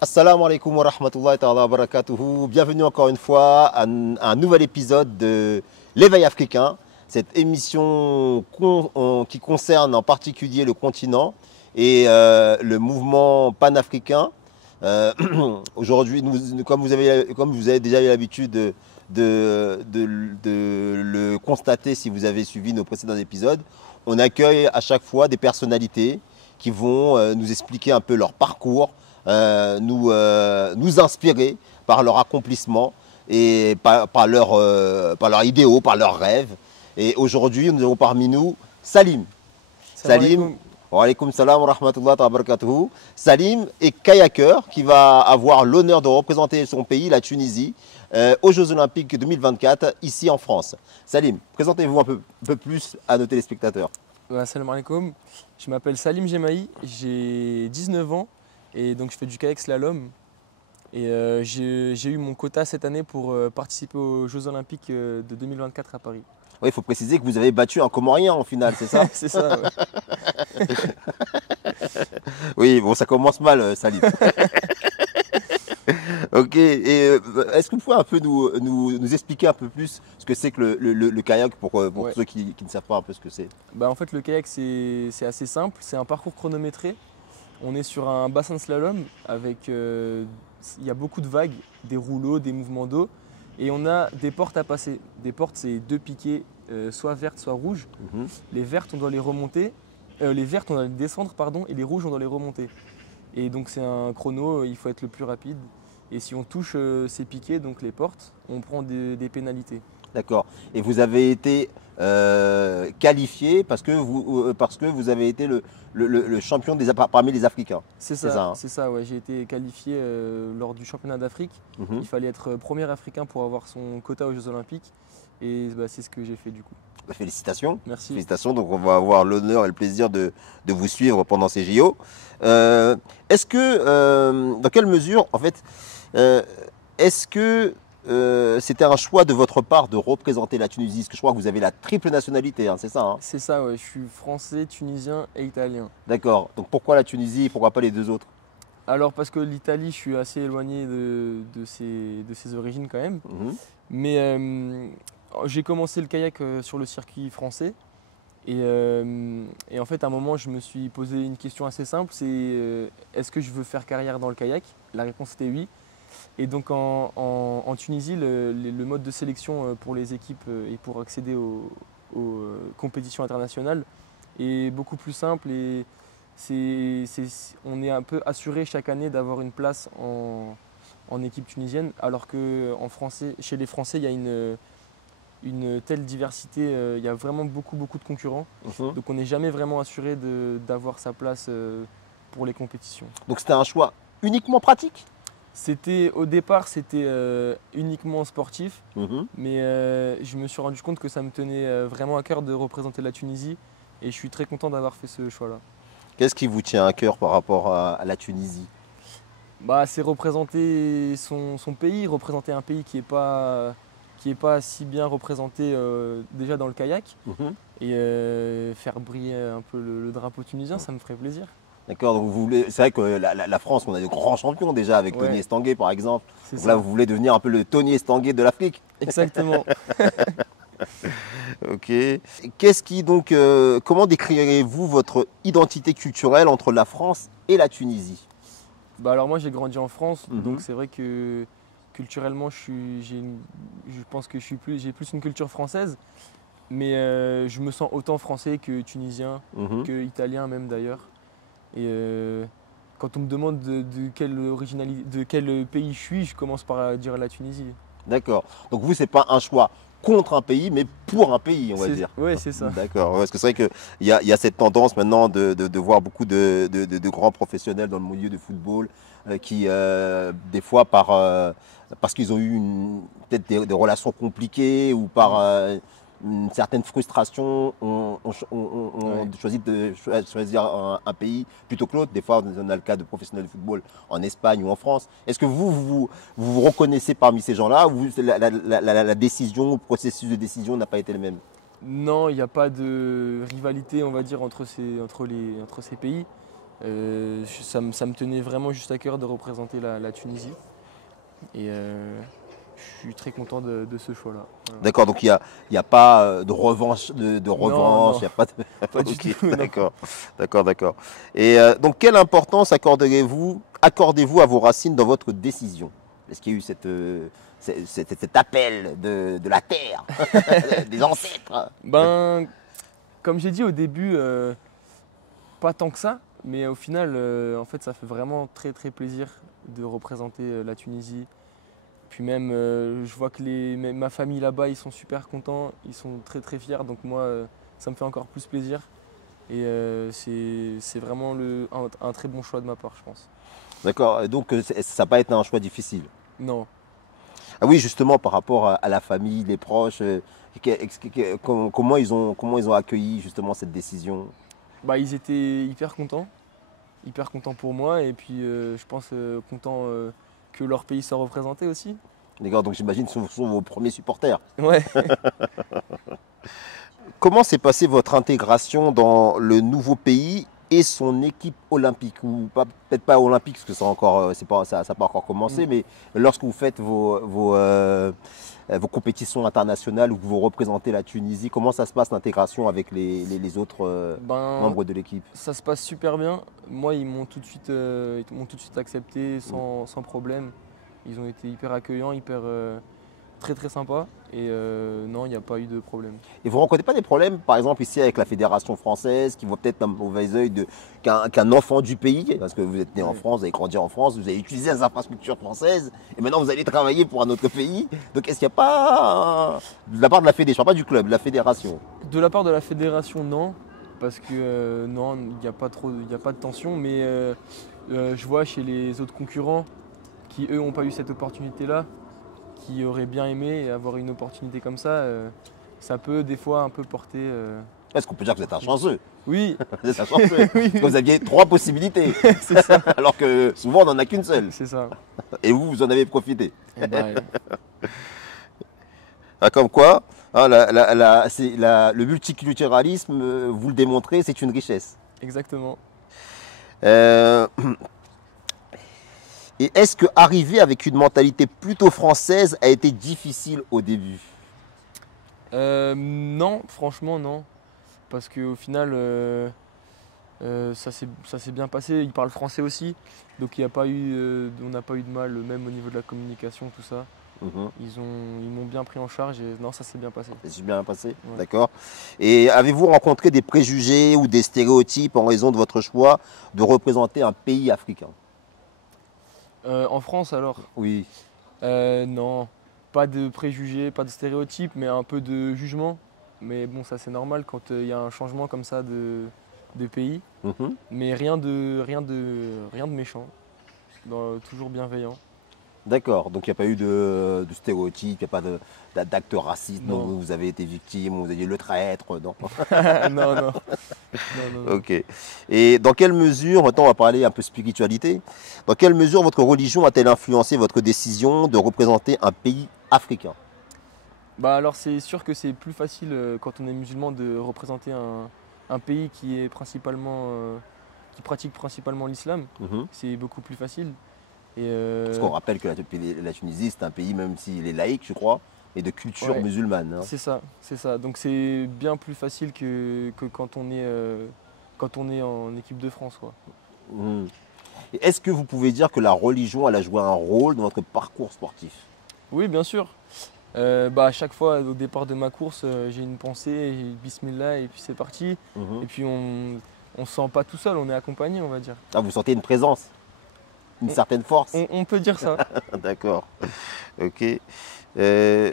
Assalamu alaikum wa rahmatullahi wa barakatuhu. Bienvenue encore une fois à un nouvel épisode de l'Éveil africain. Cette émission qui concerne en particulier le continent et le mouvement panafricain. Aujourd'hui, comme vous avez déjà eu l'habitude de le constater si vous avez suivi nos précédents épisodes, on accueille à chaque fois des personnalités qui vont nous expliquer un peu leur parcours, nous inspirer par leur accomplissement et par leurs idéaux, par leurs rêves. Et aujourd'hui, nous avons parmi nous Salim. Salim, wa alaykoum salam wa rahmatullahi wa barakatuhu. Salim est kayaker qui va avoir l'honneur de représenter son pays, la Tunisie, aux Jeux Olympiques 2024, ici en France. Salim, présentez-vous un peu plus à nos téléspectateurs. Salam alaikum, je m'appelle Salim Gemaï, j'ai 19 ans et donc je fais du kayak slalom. Et j'ai eu mon quota cette année pour participer aux Jeux Olympiques de 2024 à Paris. Oui, il faut préciser que vous avez battu un Comorien en finale, c'est ça? C'est ça, ouais. Oui, bon, ça commence mal, Salim. Ok, et est-ce que vous pouvez un peu nous expliquer un peu plus ce que c'est que le kayak pour Ouais. ceux qui ne savent pas un peu ce que c'est? En fait, le kayak, c'est assez simple, c'est un parcours chronométré. On est sur un bassin de slalom avec, il y a beaucoup de vagues, des rouleaux, des mouvements d'eau. Et on a des portes à passer. Des portes, c'est deux piquets, soit vertes, soit rouges. Mhm. Les vertes, on doit les remonter. Les vertes, on doit les descendre, pardon, et les rouges, on doit les remonter. Et donc c'est un chrono, il faut être le plus rapide. Et si on touche ces piquets, donc les portes, on prend des pénalités. D'accord. Et vous avez été qualifié parce que vous avez été le champion parmi les Africains. C'est ça, ça, hein. c'est ça, ouais. J'ai été qualifié lors du championnat d'Afrique. Mhm. Il fallait être premier africain pour avoir son quota aux Jeux Olympiques. Et c'est ce que j'ai fait du coup. Félicitations. Merci. Félicitations. Donc on va avoir l'honneur et le plaisir de vous suivre pendant ces JO. Est-ce que, dans quelle mesure, en fait, est-ce que c'était un choix de votre part de représenter la Tunisie? Parce que je crois que vous avez la triple nationalité, hein, c'est ça, hein? C'est ça, ouais. Je suis français, tunisien et italien. D'accord. Donc pourquoi la Tunisie et pourquoi pas les deux autres? Alors parce que l'Italie, je suis assez éloigné de ses origines quand même. Mhm. Mais j'ai commencé le kayak sur le circuit français. Et en fait, à un moment, je me suis posé une question assez simple, c'est est-ce que je veux faire carrière dans le kayak? La réponse était oui. Et donc en Tunisie, le mode de sélection pour les équipes et pour accéder aux compétitions internationales est beaucoup plus simple. Et on est un peu assuré chaque année d'avoir une place en équipe tunisienne, alors que chez les Français, il y a une telle diversité, il y a vraiment beaucoup de concurrents. Mhm. Donc on n'est jamais vraiment assuré d'avoir sa place pour les compétitions. Donc c'était un choix uniquement pratique? Au départ, c'était uniquement sportif, Mhm. mais je me suis rendu compte que ça me tenait vraiment à cœur de représenter la Tunisie et je suis très content d'avoir fait ce choix-là. Qu'est-ce qui vous tient à cœur par rapport à la Tunisie? C'est représenter son pays, représenter un pays qui n'est pas si bien représenté déjà dans le kayak Mhm. et faire briller un peu le drapeau tunisien, ça me ferait plaisir. D'accord, donc c'est vrai que la France, on a de grands champions déjà avec Ouais. Tony Estanguet par exemple. C'est Donc ça. là, vous voulez devenir un peu le Tony Estanguet de l'Afrique. Exactement. Ok. Comment décrirez-vous votre identité culturelle entre la France et la Tunisie? Alors moi j'ai grandi en France, Mhm. donc c'est vrai que culturellement je pense que j'ai plus une culture française, mais je me sens autant français que tunisien, Mhm. que italien même d'ailleurs. Et quand on me demande de quel pays je suis, je commence par dire la Tunisie. D'accord. Donc vous, c'est pas un choix contre un pays, mais pour un pays, on va dire. Oui, c'est ça. D'accord. Parce que c'est vrai qu'il y a cette tendance maintenant de voir beaucoup de grands professionnels dans le milieu du football qui, des fois, parce qu'ils ont eu peut-être des relations compliquées ou par une certaine frustration, ont Ouais. choisi de choisir un pays plutôt que l'autre. Des fois, on a le cas de professionnels de football en Espagne ou en France. Est-ce que vous reconnaissez parmi ces gens-là ou la décision, le processus de décision n'a pas été le même? Non, il n'y a pas de rivalité, on va dire, entre ces pays. Ça me tenait vraiment juste à cœur de représenter la Tunisie. Et je suis très content de ce choix-là. Voilà. D'accord, donc il y a pas de revanche, de Non, revanche, non, il y a pas de... pas du Ok, tout. Non. d'accord, d'accord, d'accord. Et donc, quelle importance accordez-vous à vos racines dans votre décision? Est-ce qu'il y a eu cet appel de la terre, des ancêtres? Ben, comme j'ai dit au début, pas tant que ça, mais au final, en fait, ça fait vraiment très très plaisir de représenter la Tunisie. Puis même, je vois que même ma famille là-bas, ils sont super contents, ils sont très très fiers, donc moi, ça me fait encore plus plaisir. Et c'est vraiment un très bon choix de ma part, je pense. D'accord, et donc ça n'a pas été un choix difficile. Non. Ah oui, justement, par rapport à la famille, les proches, comment ils ont accueilli justement cette décision? Bah, ils étaient hyper contents pour moi, et puis je pense contents que leur pays soit représenté aussi. D'accord, donc j'imagine que ce sont vos premiers supporters. Ouais. Comment s'est passée votre intégration dans le nouveau pays et son équipe olympique? Ou peut-être pas olympique, parce que ça n'a pas encore commencé, Mm. mais lorsque vous faites vos compétitions internationales ou que vous représentez la Tunisie, comment ça se passe l'intégration avec les autres Ben, membres de l'équipe? ça se passe super bien. Moi, ils m'ont tout de suite accepté sans problème. Ils ont été hyper accueillants, très très sympas. Et non, il n'y a pas eu de problème. Et vous ne rencontrez pas des problèmes, par exemple ici avec la Fédération française, qui voit peut-être d'un mauvais œil qu'un enfant du pays, parce que vous êtes né en Ouais. France, vous avez grandi en France, vous avez utilisé les infrastructures françaises, et maintenant vous allez travailler pour un autre pays. Donc est-ce qu'il n'y a pas, de la part de la Fédé, je ne parle pas du club, de la Fédération? De la part de la fédération, non. Parce que non, il n'y a pas il y a pas de tension. Mais je vois chez les autres concurrents qui, eux, n'ont pas eu cette opportunité-là, qui auraient bien aimé avoir une opportunité comme ça peut des fois un peu porter. Est-ce qu'on peut dire que vous êtes un chanceux? Oui, Vous êtes un chanceux, oui, parce que vous aviez 3 possibilités, c'est ça. alors que souvent on n'en a qu'une seule. C'est ça. Et vous, vous en avez profité. Et ben, Ah, comme quoi, hein, le multiculturalisme, vous le démontrez, c'est une richesse. exactement. Euh, et est-ce que arriver avec une mentalité plutôt française a été difficile au début? Non, franchement, non. Parce qu'au final, ça s'est bien passé. Ils parlent français aussi. Donc on n'a pas eu de mal, même au niveau de la communication, tout ça. Mhm. Ils m'ont bien pris en charge et non, ça s'est bien passé. Ça s'est bien passé, Ouais. d'accord. Et avez-vous rencontré des préjugés ou des stéréotypes en raison de votre choix de représenter un pays africain? En France, alors, Oui. non, pas de préjugés, pas de stéréotypes, mais un peu de jugement. Mais bon, ça c'est normal quand il y a un changement comme ça de pays. Mhm. Mais rien de méchant. Toujours bienveillant. D'accord, donc il n'y a pas eu de stéréotypes, il n'y a pas d'actes racistes dont Non. vous avez été victime, vous avez dit le traître, non. Non, non. Non, non, non. Ok. Et dans quelle mesure, maintenant on va parler un peu spiritualité, dans quelle mesure votre religion a-t-elle influencé votre décision de représenter un pays africain? Bah alors c'est sûr que c'est plus facile quand on est musulman de représenter un pays qui pratique principalement l'islam. Mhm. C'est beaucoup plus facile. Et Parce qu'on rappelle que la Tunisie, c'est un pays, même s'il est laïque, je crois, et de culture ouais, musulmane, hein. c'est ça, c'est ça. Donc c'est bien plus facile que quand on est en équipe de France, quoi. Mhm. Et est-ce que vous pouvez dire que la religion, elle a joué un rôle dans votre parcours sportif? Oui, bien sûr. Bah, à chaque fois, au départ de ma course, j'ai une pensée, j'ai Bismillah, et puis c'est parti. Mhm. Et puis on se sent pas tout seul, on est accompagné, on va dire. Ah, vous sentez une présence, une On- certaine force? On peut dire ça. D'accord. Ok. Euh,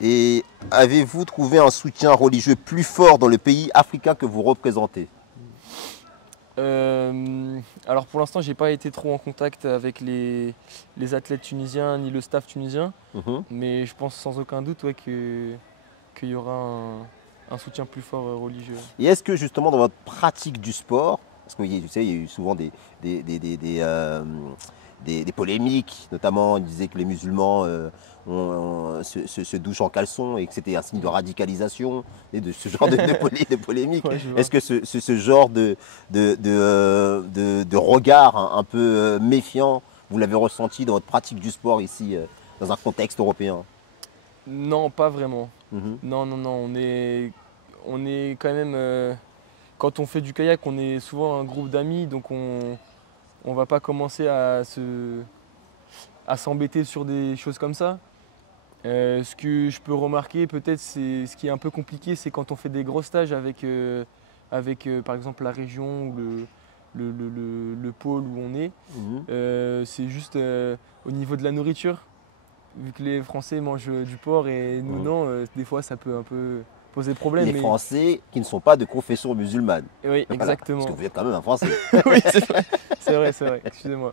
et avez-vous trouvé un soutien religieux plus fort dans le pays africain que vous représentez? Alors pour l'instant, j'ai pas été trop en contact avec les athlètes tunisiens ni le staff tunisien, Mhm. mais je pense sans aucun doute ouais, qu'il y aura un soutien plus fort religieux. Et est-ce que justement dans votre pratique du sport, parce que vous savez, il y a eu souvent des des polémiques, notamment on disait que les musulmans se douchent en caleçon et que c'était un signe de radicalisation et de ce genre de polémiques. Ouais, je vois. Est-ce que ce genre de regard un peu méfiant, vous l'avez ressenti dans votre pratique du sport ici, dans un contexte européen? Non, pas vraiment. Mhm. Non, non, non, on est quand même, quand on fait du kayak, on est souvent un groupe d'amis, donc on va pas commencer à s'embêter sur des choses comme ça. Ce que je peux remarquer peut-être, c'est ce qui est un peu compliqué, c'est quand on fait des gros stages avec par exemple la région ou le pôle où on est. Mhm. C'est juste au niveau de la nourriture, vu que les Français mangent du porc et nous Mhm. non, des fois ça peut un peu poser problème. Les mais... Français qui ne sont pas de confession musulmane. Oui, Voilà, exactement. parce que vous êtes quand même un Français. Oui, c'est vrai, excusez-moi.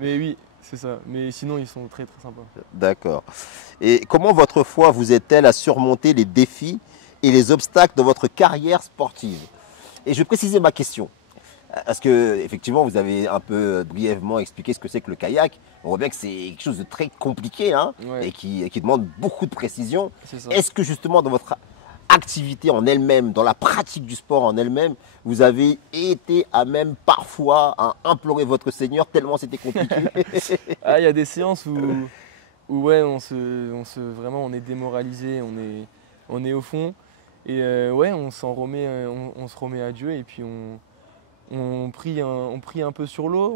Mais oui, c'est ça. Mais sinon, ils sont très très sympas. D'accord. Et comment votre foi vous aide-t-elle à surmonter les défis et les obstacles dans votre carrière sportive? Et je vais préciser ma question. Parce que effectivement, vous avez un peu brièvement expliqué ce que c'est que le kayak. On voit bien que c'est quelque chose de très compliqué hein, Ouais, et qui demande beaucoup de précision. c'est ça. Est-ce que justement dans votre activité en elle-même, dans la pratique du sport en elle-même, vous avez été à même parfois à implorer votre Seigneur tellement c'était compliqué? Ah, il y a des séances où ouais, vraiment, on est démoralisé, on est au fond. Et ouais, on se remet à Dieu et puis on prie un peu sur l'eau,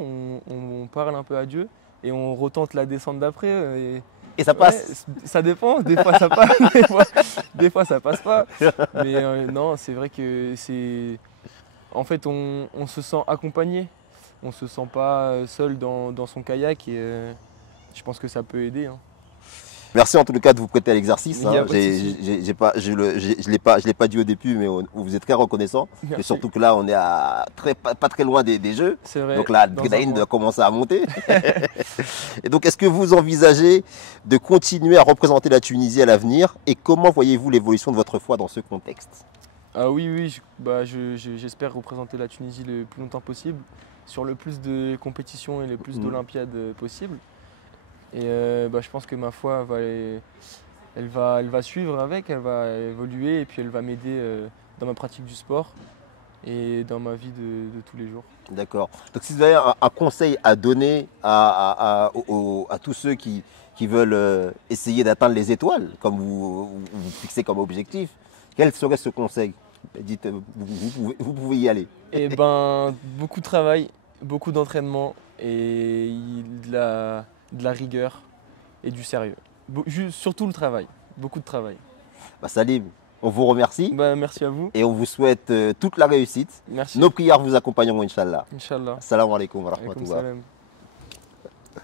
on parle un peu à Dieu et on retente la descente d'après. Et ça Ouais, passe. ça dépend, des fois ça passe, des fois ça passe pas. Mais non, c'est vrai que c'est. En fait, on se sent accompagné, on se sent pas seul dans son kayak et je pense que ça peut aider, hein. Merci en tout cas de vous prêter à l'exercice. Il y a Hein. pas de souci. Je l'ai pas dit au début, mais vous êtes très reconnaissant. Et Merci. surtout que là, on est à pas très loin des Jeux. C'est vrai. Donc dans l'adrénaline un doit mois. commencer à monter. Et donc, est-ce que vous envisagez de continuer à représenter la Tunisie à l'avenir? Et comment voyez-vous l'évolution de votre foi dans ce contexte? Ah oui, oui, j'espère représenter la Tunisie le plus longtemps possible, sur le plus de compétitions et le plus Mhm. d'Olympiades possible. Et je pense que ma foi elle va suivre avec, elle va évoluer et puis elle va m'aider dans ma pratique du sport et dans ma vie de tous les jours. D'accord. Donc, si vous avez un conseil à donner à tous ceux qui veulent essayer d'atteindre les étoiles, comme vous fixez comme objectif, quel serait ce conseil? Dites, vous pouvez y aller. Et ben, beaucoup de travail, beaucoup d'entraînement et de la rigueur et du sérieux. Surtout le travail, beaucoup de travail. Bah, Salim, on vous remercie Bah, merci à vous, et on vous souhaite toute la réussite. merci. Nos prières vous accompagneront, Inch'Allah. Inch'Allah. Assalamu alaikum wa Alaikum rahmatullah. salam.